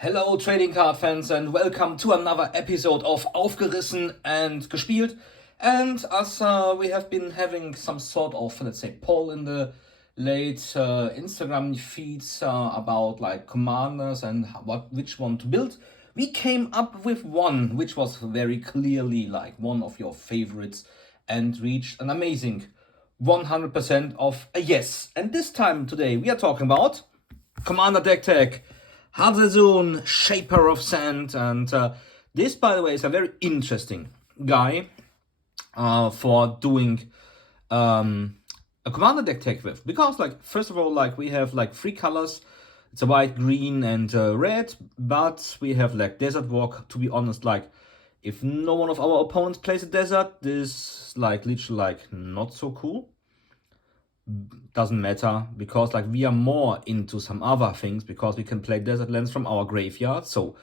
Hello trading card fans and welcome to another episode of Aufgerissen and Gespielt. And as we have been having some sort of, let's say, poll in the late Instagram feeds about like commanders and which one to build, we came up with one which was very clearly like one of your favorites and reached an amazing 100% of a yes. And this time today we are talking about Commander DeckTech, Hazezon, Shaper of Sand, and this, by the way, is a very interesting guy for doing a Commander DeckTech with, because, like, first of all, like, we have like three colors. It's a white, green, and red, but we have like Desert Walk. To be honest, like, if no one of our opponents plays a desert, this like literally like not so cool. Doesn't matter, because like we are more into some other things, because we can play desert lands from our graveyard. So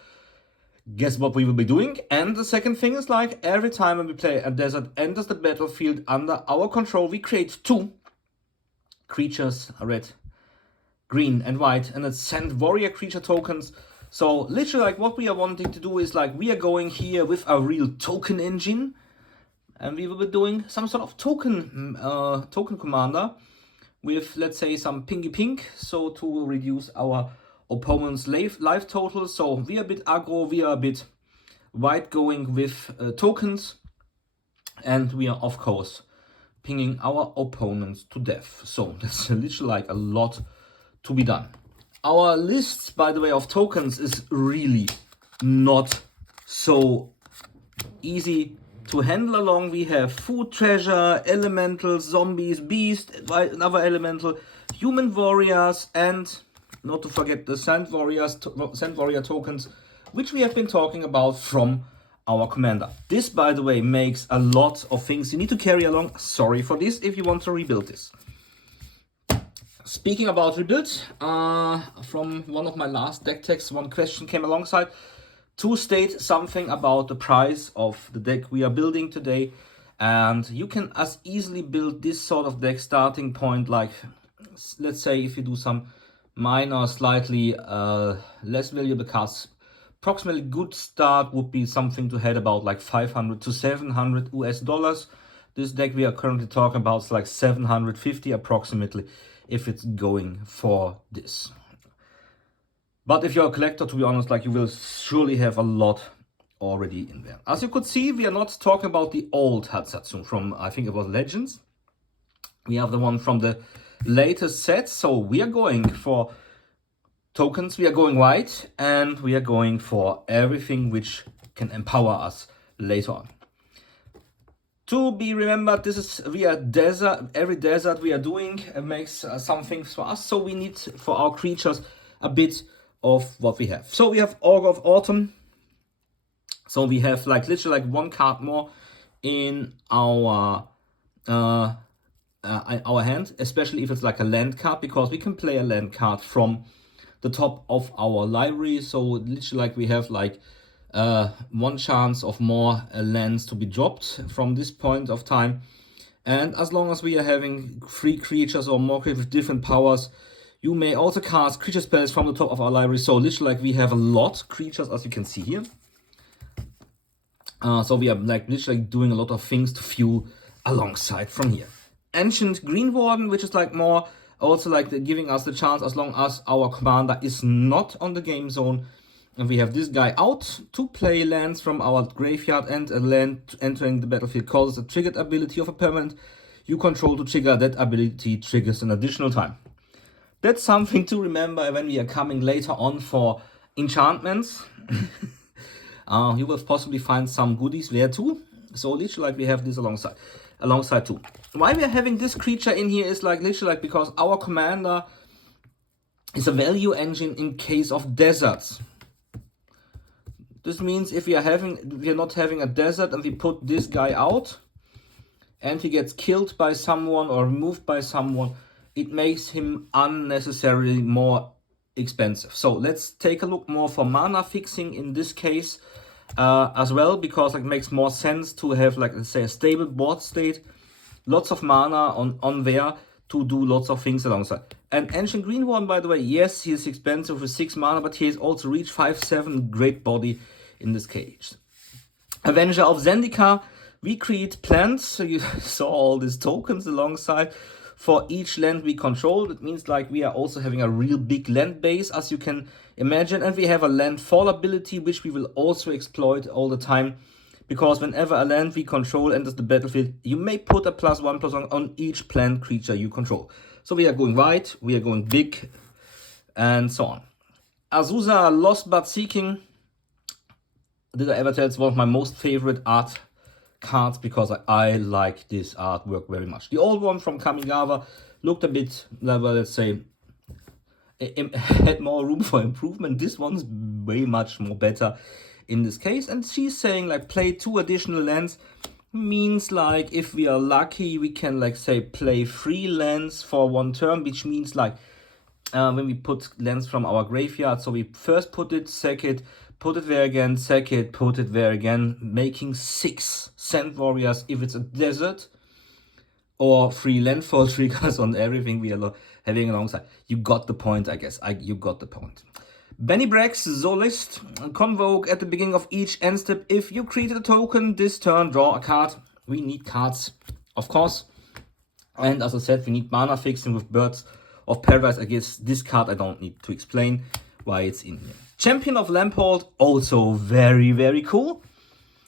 guess what we will be doing. And the second thing is, like, every time when we play a desert enters the battlefield under our control, we create two creatures, red, green, and white, and it's send warrior creature tokens. So literally, like, what we are wanting to do is, like, we are going here with a real token engine, and we will be doing some sort of token commander with, let's say, some pinky pink, so to reduce our opponent's life total. So we are a bit aggro, we are a bit white going with tokens, and we are of course pinging our opponents to death. So that's literally like a lot to be done. Our list, by the way, of tokens is really not so easy to handle along. We have food treasure, elementals, zombies, beast, another elemental, human warriors, and not to forget the sand warrior tokens, which we have been talking about from our commander. This, by the way, makes a lot of things you need to carry along. Sorry for this if you want to rebuild this. Speaking about rebuild, from one of my last deck techs, one question came alongside to state something about the price of the deck we are building today. And you can as easily build this sort of deck starting point, like, let's say if you do some minor, slightly less valuable cards, approximately good start would be something to head about like 500 to 700 US dollars. This deck we are currently talking about is like 750 approximately, if it's going for this. But if you're a collector, to be honest, like, you will surely have a lot already in there. As you could see, we are not talking about the old Hazezon from, I think it was Legends. We have the one from the latest set. So we are going for tokens, we are going white, and we are going for everything which can empower us later on. To be remembered, this is via desert. Every desert we are doing makes some things for us. So we need for our creatures a bit of what we have. So we have Augur of Autumn. So we have like literally like one card more in our hand, especially if it's like a land card, because we can play a land card from the top of our library. So literally like we have like one chance of more lands to be dropped from this point of time. And as long as we are having 3 creatures or more with different powers, you may also cast creature spells from the top of our library. So literally like we have a lot of creatures, as you can see here. So we are like literally doing a lot of things to fuel alongside from here. Ancient Green Warden, which is like more also like giving us the chance as long as our commander is not on the game zone. And we have this guy out to play lands from our graveyard, and a land entering the battlefield causes a triggered ability of a permanent you control to trigger. That ability triggers an additional time. That's something to remember when we are coming later on for enchantments. You will possibly find some goodies there too. So literally like we have this alongside too. Why we are having this creature in here is like literally like because our commander is a value engine in case of deserts. This means if we are not having a desert and we put this guy out and he gets killed by someone or removed by someone, it makes him unnecessarily more expensive. So let's take a look more for mana fixing in this case as well, because like, it makes more sense to have like, let's say, a stable board state, lots of mana on there to do lots of things alongside. And Ancient Green one, by the way, yes, he is expensive with 6 mana, but he has also reach 5/7, great body in this case. Avenger of Zendikar, we create plants, so you saw all these tokens alongside. For each land we control, it means like we are also having a real big land base, as you can imagine, and we have a landfall ability, which we will also exploit all the time, because whenever a land we control enters the battlefield, you may put a +1/+1 on each plant creature you control. So we are going wide, we are going big, and so on. Azusa, Lost But Seeking. Did I ever tell it's one of my most favorite art cards, because I like this artwork very much. The old one from Kamigawa looked a bit, let's say, had more room for improvement. This one's way much more better in this case. And she's saying like play 2 additional lands, means like if we are lucky we can like say play 3 lands for 1 turn, which means like when we put lands from our graveyard, so we first put it, second put it there again, second put it there again, making 6 Sand Warriors if it's a desert, or 3 landfall triggers on everything we are having alongside. You got the point, I guess. You got the point. Benny Brax, Solist, Convoke at the beginning of each end step. If you created a token this turn, draw a card. We need cards, of course. And as I said, we need mana fixing with Birds of Paradise. I guess this card I don't need to explain why it's in here. Champion of Lamphold, also very, very cool,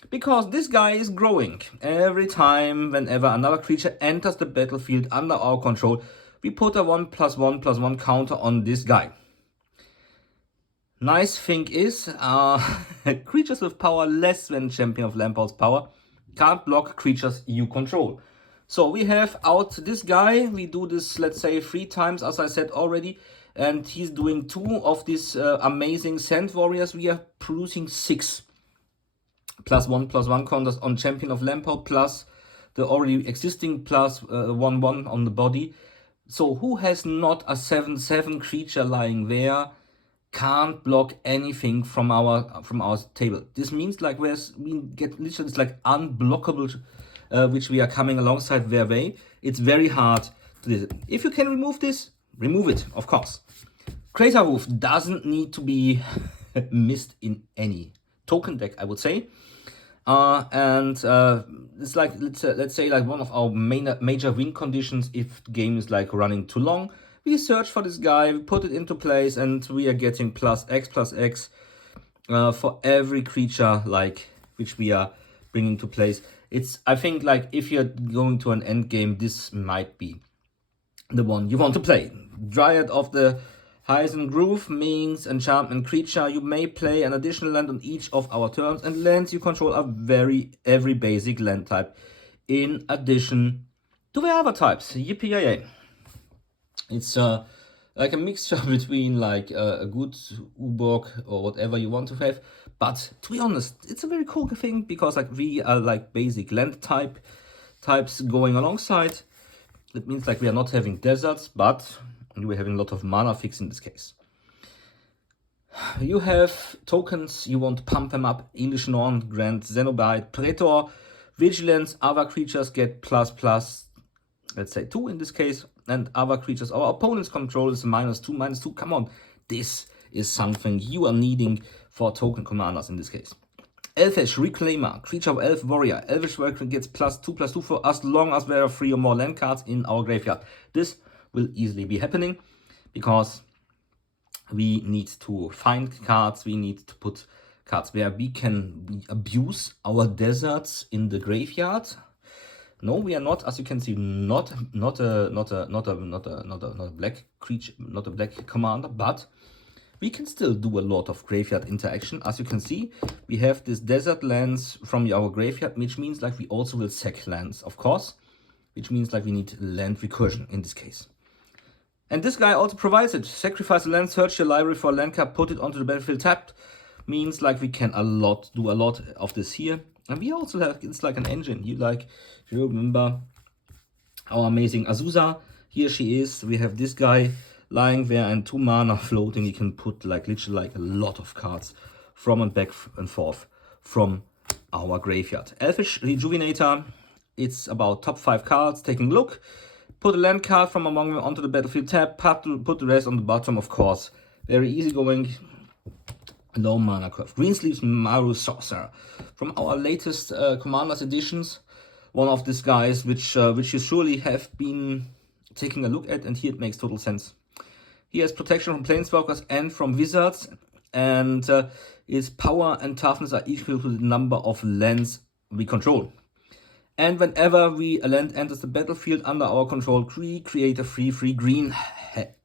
because this guy is growing. Every time, whenever another creature enters the battlefield under our control, we put a 1/1/1 counter on this guy. Nice thing is, creatures with power less than Champion of Lamphold's power can't block creatures you control. So we have out this guy, we do this, let's say, 3 times, as I said already, and he's doing 2 of these amazing Sand Warriors. We are producing 6 +1/+1 counters on Champion of Lamphold, plus the already existing +1/1 on the body. So who has not a 7/7 creature lying there, can't block anything from our table? This means like we get literally it's like unblockable, which we are coming alongside their way. It's very hard to do. If you can remove this, remove it, of course. Crater Hoof doesn't need to be missed in any token deck, I would say. It's like let's say like one of our major win conditions. If the game is like running too long, we search for this guy, we put it into place, and we are getting +X for every creature like which we are bringing to place. I think like if you're going to an end game, this might be the one you want to play. Dryad of the Hazezon Groove means enchantment creature. You may play an additional land on each of our turns, and lands you control are every basic land type in addition to the other types. Yippee-yay. It's like a mixture between like a good Uborg or whatever you want to have. But to be honest, it's a very cool thing, because like we are like basic land types going alongside. That means like we are not having deserts, but we're having a lot of mana fix in this case. You have tokens, you want to pump them up. English Norn, Grand Zenobite, Praetor, Vigilance, other creatures get ++, let's say 2 in this case, and other creatures our opponent's control is -2/-2. Come on, this is something you are needing for token commanders in this case. Elfish Reclaimer, creature of Elf Warrior. Elvish Warrior gets +2/+2 for as long as there are 3 or more land cards in our graveyard. This will easily be happening, because we need to find cards, we need to put cards where we can abuse our deserts in the graveyard. No, we are not, as you can see, not a black creature, not a black commander, but we can still do a lot of graveyard interaction. As you can see, we have this desert lands from our graveyard, which means like we also will sack lands, of course, which means like we need land recursion in this case. And this guy also provides it. Sacrifice a land, search your library for a land card, put it onto the battlefield tapped. Means like we can do a lot of this here. And we also have, it's like an engine. If you remember our amazing Azusa, here she is. We have this guy lying there and 2 mana floating. We can put like literally like a lot of cards from and back and forth from our graveyard. Elfish Rejuvenator. It's about top 5 cards. Taking a look. Put a land card from among them onto the battlefield tab, put the rest on the bottom, of course. Very easy going, low mana curve. Greensleeves Maru Sorcerer. From our latest Commanders editions, one of these guys which you surely have been taking a look at, and here it makes total sense. He has protection from planeswalkers and from wizards, and his power and toughness are equal to the number of lands we control. And whenever a land enters the battlefield under our control, we create a free green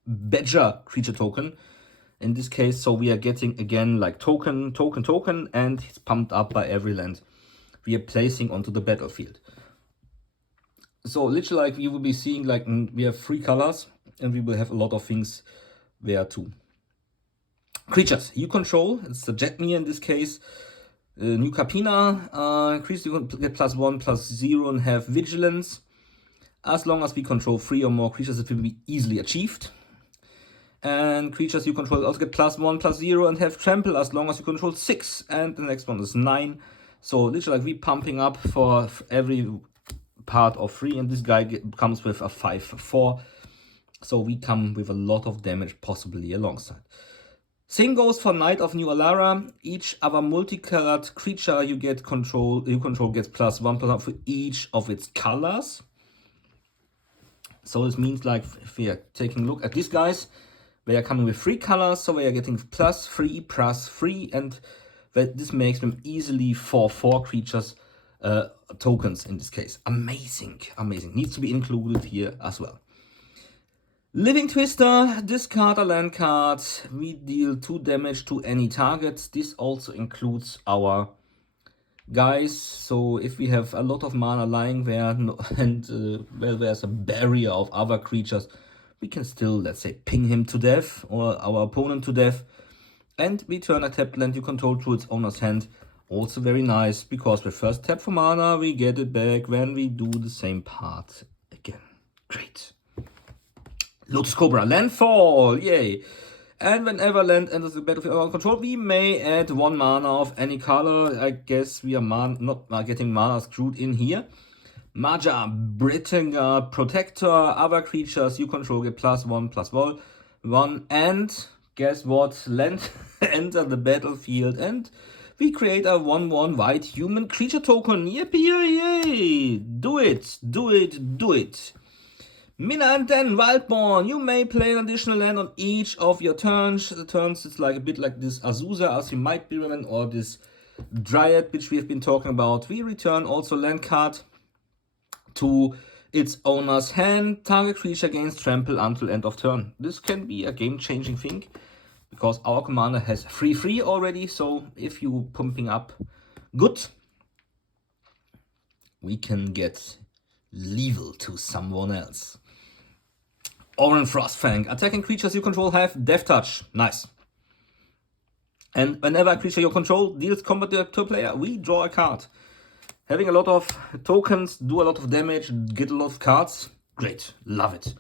badger creature token. In this case, so we are getting again like token, and it's pumped up by every land we are placing onto the battlefield. So literally, like, you will be seeing, like, we have 3 colors, and we will have a lot of things there too. Creatures you control, it's the Jetmir in this case. New Capina, creatures you can get +1/+0 and have vigilance. As long as we control 3 or more creatures, it will be easily achieved. And creatures you control also get +1/+0 and have trample as long as you control 6. And the next one is 9. So literally, like, we pumping up for every part of 3, and this guy comes with a 5/4. So we come with a lot of damage possibly alongside. Same goes for Knight of New Alara. Each other multicolored creature you control gets +1/+1 for each of its colors. So this means, like, if we are taking a look at these guys, they are coming with 3 colors, so they are getting +3/+3, and this makes them easily 4/4 creatures tokens in this case. Amazing. Needs to be included here as well. Living Twister, discard a land card. We deal 2 damage to any target. This also includes our guys. So if we have a lot of mana lying there and well, there's a barrier of other creatures, we can still, let's say, ping him to death or our opponent to death, and return a tapped land you control to its owner's hand. Also very nice, because with first tap for mana, we get it back when we do the same part again. Great. Lotus Cobra, landfall, yay! And whenever land enters the battlefield under control, we may add 1 mana of any color. I guess we are not getting mana screwed in here. Maja, Britannia, Protector, other creatures you control get +1/+1. And guess what? Land enter the battlefield, and we create a 1/1 white human creature token. Yippee-yay! Do it! Mina and then Wildborn. You may play an additional land on each of your turns. The turns, it's like a bit like this Azusa, as you might be remembering, or this Dryad, which we have been talking about. We return also land card to its owner's hand. Target creature gains trample until end of turn. This can be a game-changing thing, because our commander has 3/3 already. So if you pumping up good, we can get lethal to someone else. Oran Frostfang. Attacking creatures you control have Death Touch. Nice. And whenever a creature you control deals combat to a player, we draw a card. Having a lot of tokens, do a lot of damage, get a lot of cards. Great. Love it.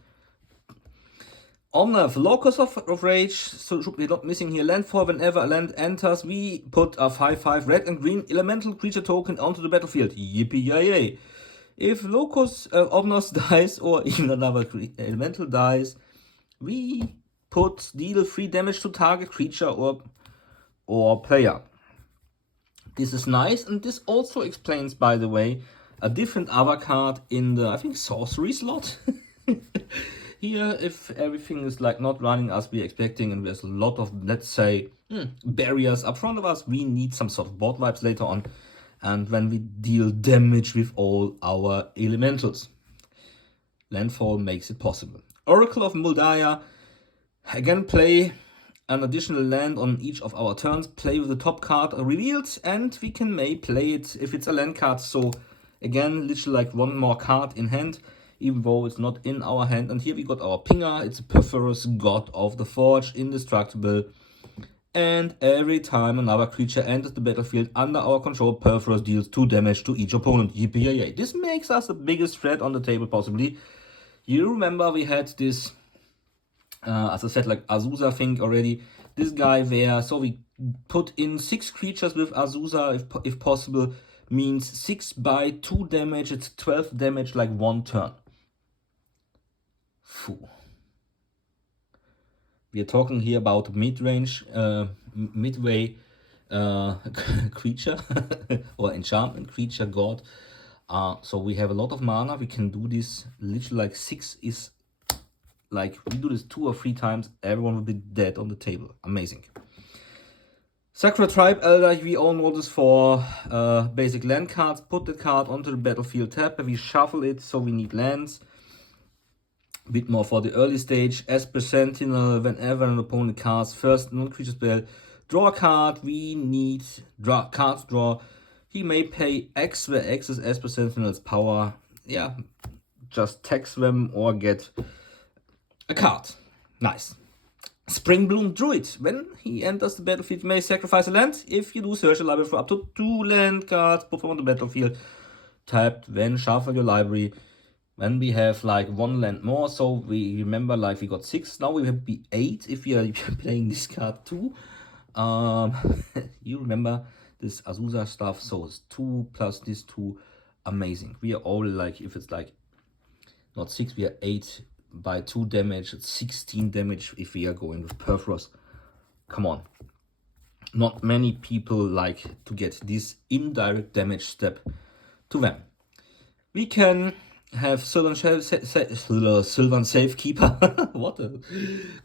Omnath, Locus of Rage. So should be not missing here. Landfall. Whenever a land enters, we put a 5/5 red and green elemental creature token onto the battlefield. Yippee-yay! If Locus Omnath dies, or even another elemental dies, we deal 3 damage to target creature or player. This is nice, and this also explains, by the way, a different other card in the, I think, sorcery slot. Here, if everything is like not running as we're expecting, and there's a lot of, let's say, barriers up front of us, we need some sort of board wipes later on. And when we deal damage with all our elementals, landfall makes it possible. Oracle of Muldaya, again, play an additional land on each of our turns, play with the top card revealed, and we may play it if it's a land card. So again, literally like 1 more card in hand, even though it's not in our hand. And here we got our Pinger. It's a Perforous God of the Forge, indestructible. And every time another creature enters the battlefield under our control, Perforous deals 2 damage to each opponent. Yippee-yay. This makes us the biggest threat on the table, possibly. You remember we had this, as I said, like Azusa thing already. This guy there, so we put in 6 creatures with Azusa, if possible, means 6 by 2 damage. It's 12 damage, like 1 turn. Phew. We are talking here about mid-range, midway creature or enchantment creature god. So we have a lot of mana. We can do this literally like 6 is like we do this 2 or 3 times, everyone will be dead on the table. Amazing. Sakura Tribe Elder, we all know this for basic land cards. Put the card onto the battlefield tab and we shuffle it, so we need lands. A bit more for the early stage. Esper Sentinel, whenever an opponent casts first non-creature spell, draw a card. We need cards draw. He may pay X, where X is Esper Sentinel's power. Yeah, just tax them or get a card. Nice. Springbloom Druid. When he enters the battlefield, you may sacrifice a land. If you do, search your library for up to 2 land cards, put them on the battlefield. Tapped, then shuffle your library. When we have like 1 land more, so we remember like we got 6. Now we have be 8 if you are playing this card too. You remember this Azusa stuff, so it's 2 plus this 2. Amazing. We are all like, if it's like not 6, we are 8 by 2 damage. It's 16 damage if we are going with Perforos. Come on. Not many people like to get this indirect damage step to them. We can have Sylvan Safekeeper. What a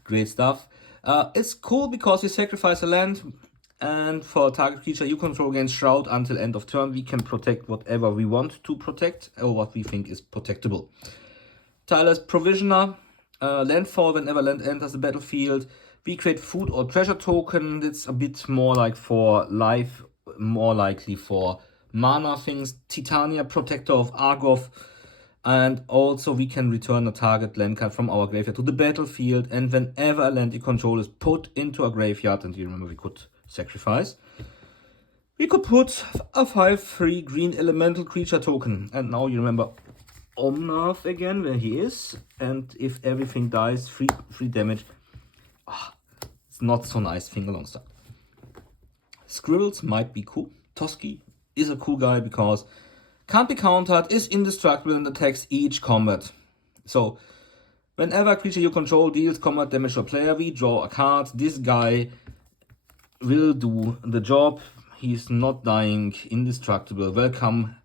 great stuff. It's cool because we sacrifice a land, and for a target creature you control against Shroud until end of turn, we can protect whatever we want to protect or what we think is protectable. Tyler's Provisioner, landfall. Whenever land enters the battlefield, we create food or treasure token. It's a bit more like for life, more likely for mana things. Titania, Protector of Argoth. And also we can return a target land card from our graveyard to the battlefield. And whenever a land you control is put into a graveyard, and you remember we could sacrifice, we could put a 5/3 green elemental creature token. And now you remember Omnath again, where he is. And if everything dies, free damage. It's not so nice thing alongside. Scribbles might be cool. Toski is a cool guy because can't be countered, is indestructible, and attacks each combat. So, whenever a creature you control deals combat damage to a player, we draw a card. This guy will do the job. He's not dying, indestructible. Welcome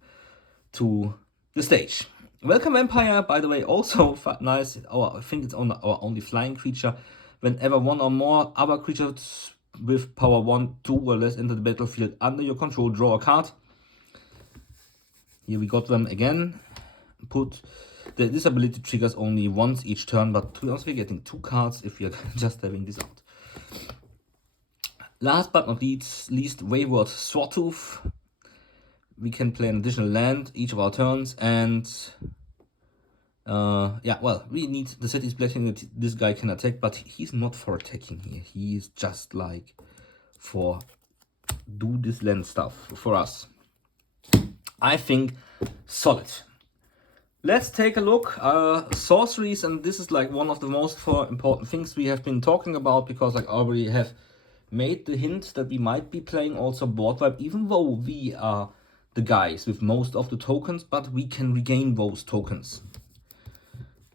to the stage. Welcome Empire, by the way, also nice. I think it's our only flying creature. Whenever 1 or more other creatures with power 1, 2 or less enter the battlefield under your control, draw a card. Here we got them again. This ability triggers only once each turn, but to be honest, we're getting 2 cards if we are just having this out. Last but not least, Wayward Sawtooth. We can play an additional land each of our turns, and we need the city's blessing that this guy can attack, but he's not for attacking here. He is just like for do this land stuff for us. I think solid. Let's take a look. Sorceries, and this is like one of the most important things we have been talking about, because like I already have made the hint that we might be playing also board wipe, even though we are the guys with most of the tokens, but we can regain those tokens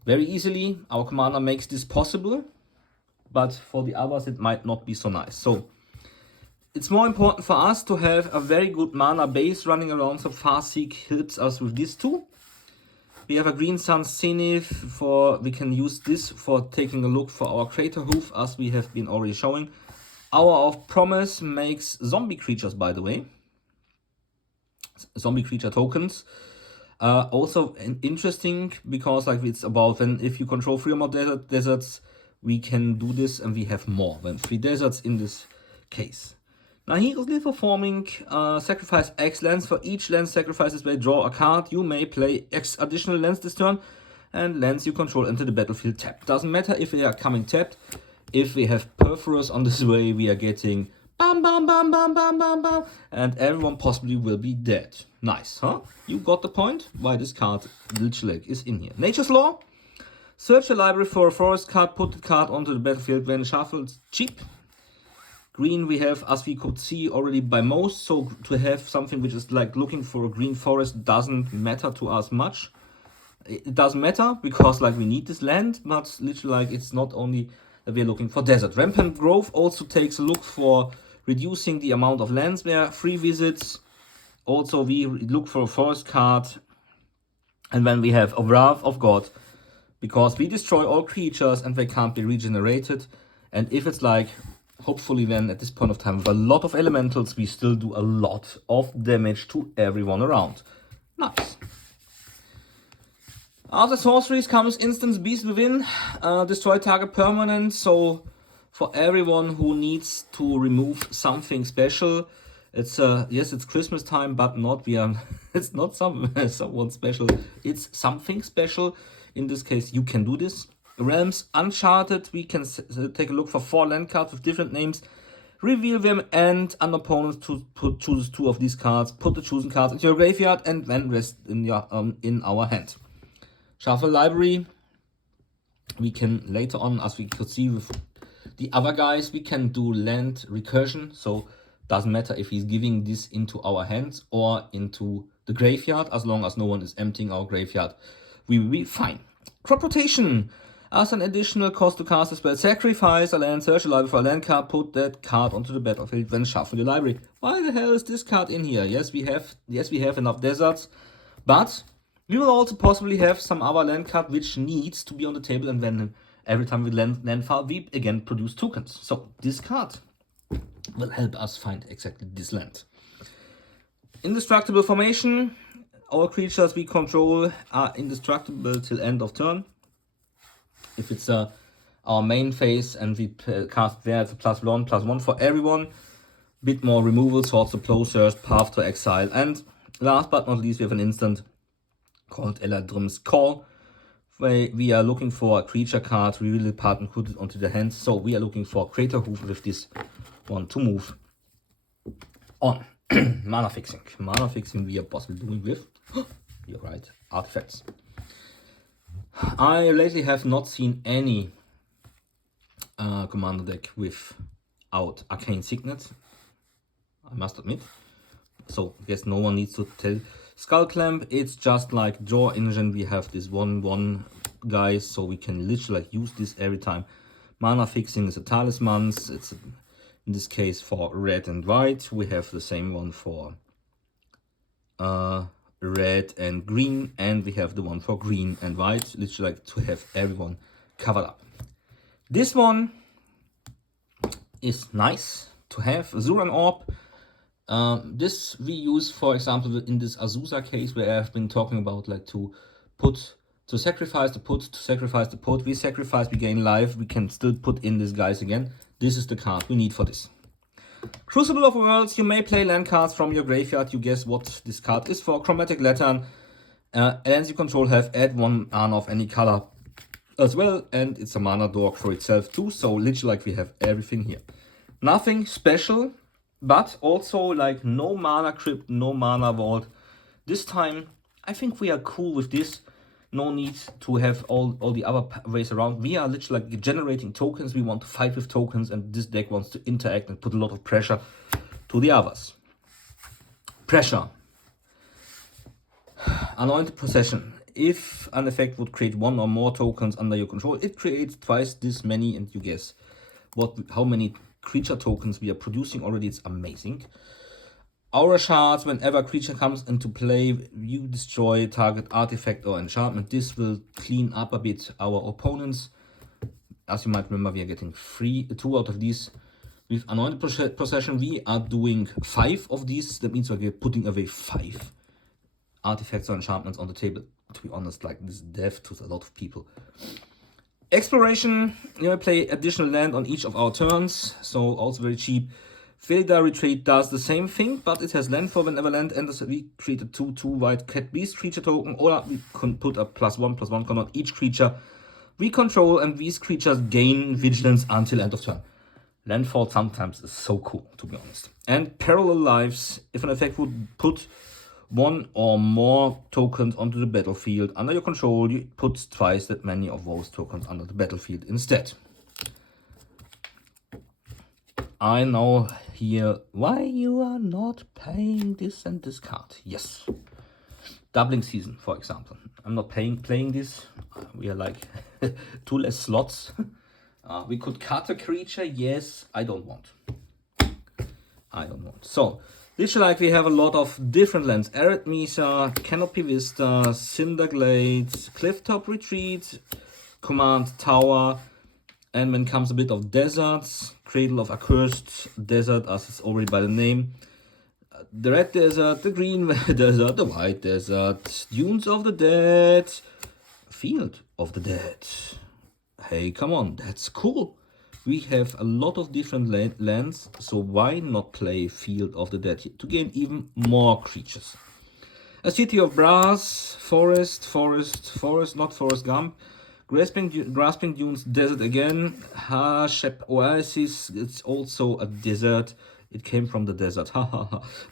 very easily. Our commander makes this possible, but for the others it might not be so nice. So it's more important for us to have a very good mana base running around, so Farseek helps us with this too. We have a Green Sun Zenith, we can use this for taking a look for our Crater Hoof, as we have been already showing. Hour of Promise makes zombie creatures, by the way. Zombie creature tokens. Also interesting, because like it's about if you control 3 or more deserts, we can do this, and we have more than 3 deserts in this case. Now here is little forming, sacrifice X lands. For each land sacrifices way, draw a card. You may play X additional lands this turn, and lands you control enter the battlefield tapped. Doesn't matter if they are coming tapped. If we have Perforos on this way, we are getting bam, bam, bam, bam, bam, bam, bam, and everyone possibly will be dead. Nice, huh? You got the point why this card literally is in here. Nature's Law. Search the library for a forest card, put the card onto the battlefield when shuffled. Cheap. Green we have, as we could see already by most, so to have something which is like looking for a green forest doesn't matter to us much. it doesn't matter because like we need this land, but literally like it's not only that we're looking for desert. Rampant Growth also takes a look for reducing the amount of lands there. Free visits. Also we look for a forest card. And then we have a Wrath of God, because we destroy all creatures and they can't be regenerated. And if it's like, hopefully then at this point of time with a lot of elementals, we still do a lot of damage to everyone around. Nice. After sorceries comes Instance Beast Within, destroy target permanent. So for everyone who needs to remove something special, it's yes, it's Christmas time, but not it's not someone special. It's something special. In this case, you can do this. Realms Uncharted. We can take a look for 4 land cards with different names, reveal them, and an opponent to choose 2 of these cards. Put the chosen cards into your graveyard and then rest in our hand. Shuffle Library. We can later on, as we could see with the other guys, we can do land recursion. So doesn't matter if he's giving this into our hands or into the graveyard, as long as no one is emptying our graveyard, we will be fine. Crop Rotation. As an additional cost to cast a spell, sacrifice a land, search a library for a land card, put that card onto the battlefield, then shuffle your library. Why the hell is this card in here? Yes, we have enough deserts, but we will also possibly have some other land card which needs to be on the table, and then every time we landfall, we again produce tokens. So this card will help us find exactly this land. Indestructible Formation. All creatures we control are indestructible till end of turn. If it's our main phase and we cast there, it's a +1/+1 for everyone. Bit more removal, Swords to Plowshares, Path to Exile. And last but not least, we have an instant called Eladrim's Call, where we are looking for a creature card, reveal the part and put it onto the hand. So we are looking for Crater Hoof with this one to move on. Mana fixing. Mana fixing we are possibly doing with, you're right, artifacts. I lately have not seen any commander deck without Arcane Signet, I must admit. So I guess no one needs to tell. Skull Clamp, it's just like Draw Engine. We have this 1/1 guys, so we can literally like use this every time. Mana fixing is a talismans. It's in this case for red and white. We have the same one for red and green, and we have the one for green and white. Literally like to have everyone covered up. This one is nice to have. Zuran Orb. This we use, for example, in this Azusa case where I've been talking about like to sacrifice the put, we sacrifice, we gain life, we can still put in these guys again. This is the card we need for this. Crucible of Worlds, you may play land cards from your graveyard. You guess what this card is for. Chromatic Lantern, lands you control have add 1 mana of any color as well, and it's a mana dork for itself too, so literally like we have everything here. Nothing special, but also like no mana crypt, no mana vault. This time I think we are cool with this. No need to have all the other ways around. We are literally like generating tokens. We want to fight with tokens, and this deck wants to interact and put a lot of pressure to the others. Pressure. Anointed Possession. If an effect would create 1 or more tokens under your control, it creates twice this many, and you guess how many creature tokens we are producing already. It's amazing. Aura Shards, whenever a creature comes into play, you destroy target artifact or enchantment. This will clean up a bit our opponents. As you might remember, we are getting 2 out of these. With Anointed Possession, we are doing 5 of these. That means we're putting away 5 artifacts or enchantments on the table. To be honest, like this is death to a lot of people. Exploration, you may play additional land on each of our turns, so also very cheap. Felidar Retreat does the same thing, but it has landfall whenever land enters. We create a 2/2 white cat beast creature token, or we can put a +1/+1 counter on each creature we control, and these creatures gain vigilance until end of turn. Landfall sometimes is so cool, to be honest. And Parallel Lives, if an effect would put 1 or more tokens onto the battlefield under your control, you put twice that many of those tokens under the battlefield instead. I know here why you are not playing this and this card. Yes. doubling season, for example. I'm not playing this. We are like 2 less slots. We could cut a creature. Yes, I don't want. So, literally, like, we have a lot of different lands. Arid Mesa, Canopy Vista, Cinderglade, Clifftop Retreat, Command Tower, and when comes a bit of deserts, Cradle of Accursed Desert, as it's already by the name. The Red Desert, the Green Desert, the White Desert, Dunes of the Dead, Field of the Dead. Hey, come on, that's cool. We have a lot of different lands, so why not play Field of the Dead to gain even more creatures? A City of Brass, Forest, not Forest Gump, Grasping Dunes, Desert again, Shep Oasis, it's also a desert. It came from the desert.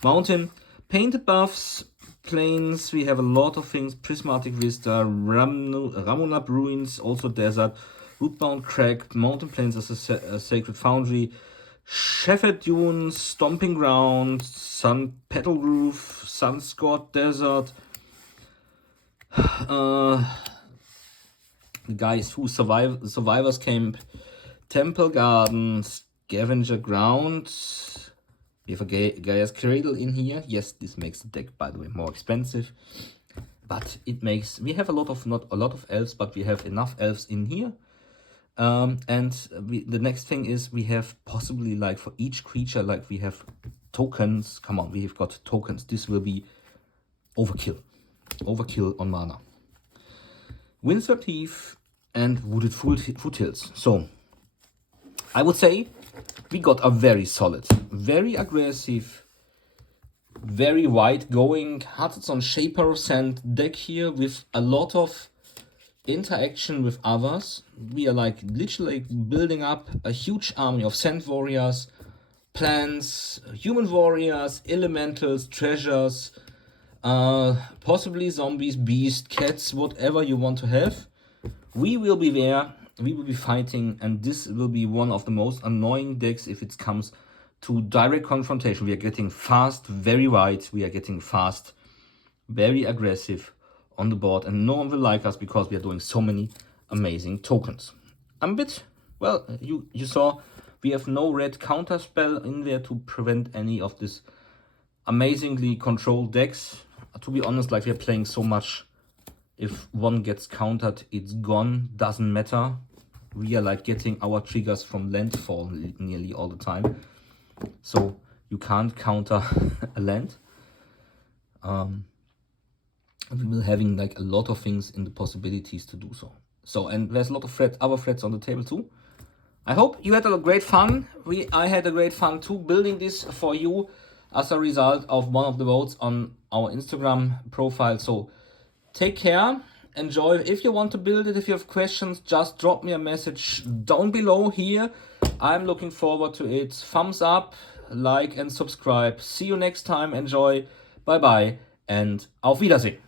Mountain, Painted Buffs, Plains, we have a lot of things. Prismatic Vista, Ramunap Ruins, also desert. Rootbound Crag, Mountain Plains as a Sacred Foundry. Shepherd Dunes, Stomping Ground, Sun Petal Roof, Sunscorched Desert. Guys who Survivors Camp, Temple Garden, Scavenger Ground. We have a Gaia's Cradle in here. Yes, this makes the deck, by the way, more expensive. But it makes... We have not a lot of elves, but we have enough elves in here. The next thing is we have possibly, like, for each creature, like, we have tokens. Come on, we have got tokens. This will be overkill. Overkill on mana. Windswept Heath and Wooded Foothills. So, I would say we got a very solid, very aggressive, very wide going Hazezon Shaper of Sand deck here with a lot of interaction with others. We are like literally building up a huge army of Sand Warriors, plants, human warriors, elementals, treasures, possibly zombies, beasts, cats, whatever you want to have. We will be there. We will be fighting, and this will be one of the most annoying decks if it comes to direct confrontation. We are getting fast, very wide. We are getting fast, very aggressive on the board, and no one will like us because we are doing so many amazing tokens. I'm a bit, well, you saw we have no red counter spell in there to prevent any of this amazingly controlled decks. To be honest, like, we are playing so much. If one gets countered, it's gone, doesn't matter. We are like getting our triggers from landfall nearly all the time. So you can't counter a land. We will having like a lot of things in the possibilities to do so. So, and there's a lot of other threats on the table too. I hope you had a great fun. I had a great fun too, building this for you as a result of one of the votes on our Instagram profile. So take care, enjoy. If you want to build it, if you have questions, just drop me a message down below here. I'm looking forward to it. Thumbs up, like and subscribe. See you next time. Enjoy. Bye bye and auf Wiedersehen.